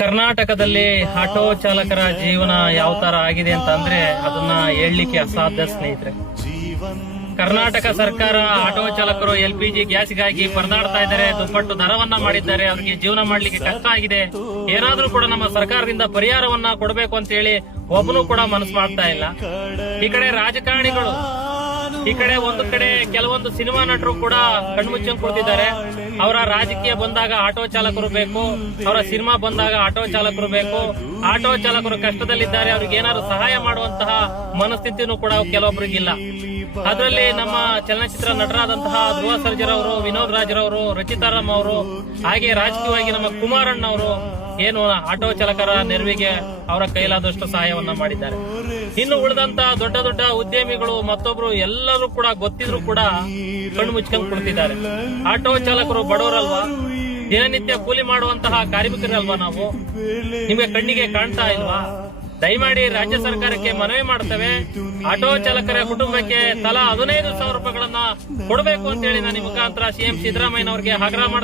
ಕರ್ನಾಟಕದಲ್ಲಿ ಆಟೋ ಚಾಲಕರ ಜೀವನ ಯಾವ ತರ ಆಗಿದೆ ಅಂತ ಅಂದ್ರೆ ಅದನ್ನ ಹೇಳಲಿಕ್ಕೆ ಅಸಾಧ್ಯ ಸ್ನೇಹಿತರೆ. ಕರ್ನಾಟಕ ಸರ್ಕಾರ ಆಟೋ ಚಾಲಕರು LPG ಗ್ಯಾಸ್ಗಾಗಿ ಪರದಾಡ್ತಾ ಇದ್ದಾರೆ, ದುಪ್ಪಟ್ಟು ದರವನ್ನ ಮಾಡಿದ್ದಾರೆ, ಅವರಿಗೆ ಜೀವನ ಮಾಡ್ಲಿಕ್ಕೆ ಕಷ್ಟ ಆಗಿದೆ. ಏನಾದ್ರೂ ಕೂಡ ನಮ್ಮ ಸರ್ಕಾರದಿಂದ ಪರಿಹಾರವನ್ನ ಕೊಡಬೇಕು ಅಂತ ಹೇಳಿ ಒಬ್ಬನು ಕೂಡ ಮನಸ್ಸು ಮಾಡ್ತಾ ಇಲ್ಲ. ಈ ಕಡೆ ರಾಜಕಾರಣಿಗಳು, ಈ ಕಡೆ ಒಂದು ಕಡೆ ಕೆಲವೊಂದು ಸಿನಿಮಾ ನಟರು ಕೂಡ ಕಣ್ಮುಚ್ಚಂಗ್ ಕೂತಿದ್ದಾರೆ. ಅವರ ರಾಜಕೀಯ ಬಂದಾಗ ಆಟೋ ಚಾಲಕರು ಬೇಕು, ಅವರ ಸಿನಿಮಾ ಬಂದಾಗ ಆಟೋ ಚಾಲಕರು ಬೇಕು. ಆಟೋ ಚಾಲಕರು ಕಷ್ಟದಲ್ಲಿದ್ದಾರೆ, ಅವ್ರಿಗೆ ಏನಾದ್ರು ಸಹಾಯ ಮಾಡುವಂತಹ ಮನಸ್ಥಿತಿನೂ ಕೂಡ ಕೆಲವೊಬ್ಬರಿಗಿಲ್ಲ. ಅದರಲ್ಲಿ ನಮ್ಮ ಚಲನಚಿತ್ರ ನಟರಾದಂತಹ ಧ್ರುವ ಸರ್ಜರ್, ವಿನೋದ್ ರಾಜ್ರವರು, ರಚಿತಾರಾಮ್ ಅವರು, ಹಾಗೆ ರಾಜಕೀಯವಾಗಿ ನಮ್ಮ ಕುಮಾರಣ್ಣ ಅವರು ಏನು ಆಟೋ ಚಾಲಕರ ನೆರವಿಗೆ ಅವರ ಕೈಲಾದಷ್ಟು ಸಹಾಯವನ್ನ ಮಾಡಿದ್ದಾರೆ. ಇನ್ನು ಉಳಿದಂತ ದೊಡ್ಡ ದೊಡ್ಡ ಉದ್ಯಮಿಗಳು ಮತ್ತೊಬ್ರು ಎಲ್ಲರೂ ಕೂಡ ಗೊತ್ತಿದ್ರು ಕೂಡ ಕಣ್ಣು ಮುಚ್ಕೊಂಡು ಕುಳಿತಿದ್ದಾರೆ. ಆಟೋ ಚಾಲಕರು ಬಡವರಲ್ವಾ? ದಿನನಿತ್ಯ ಕೂಲಿ ಮಾಡುವಂತಹ ಕಾರ್ಮಿಕರಲ್ವಾ ನಾವು? ನಿಮ್ಗೆ ಕಣ್ಣಿಗೆ ಕಾಣ್ತಾ ಇಲ್ವಾ? ದಯಮಾಡಿ ರಾಜ್ಯ ಸರ್ಕಾರಕ್ಕೆ ಮನವಿ ಮಾಡ್ತೇವೆ, ಆಟೋ ಚಾಲಕರ ಕುಟುಂಬಕ್ಕೆ ತಲಾ 15,000 ರೂಪಾಯಿಗಳನ್ನ ಕೊಡಬೇಕು ಅಂತ ಹೇಳಿ ನಾನು ಈ ಮುಖಾಂತರ CM ಸಿದ್ದರಾಮಯ್ಯ ಅವರಿಗೆ ಆಗ್ರಹ ಮಾಡ್ತೇನೆ.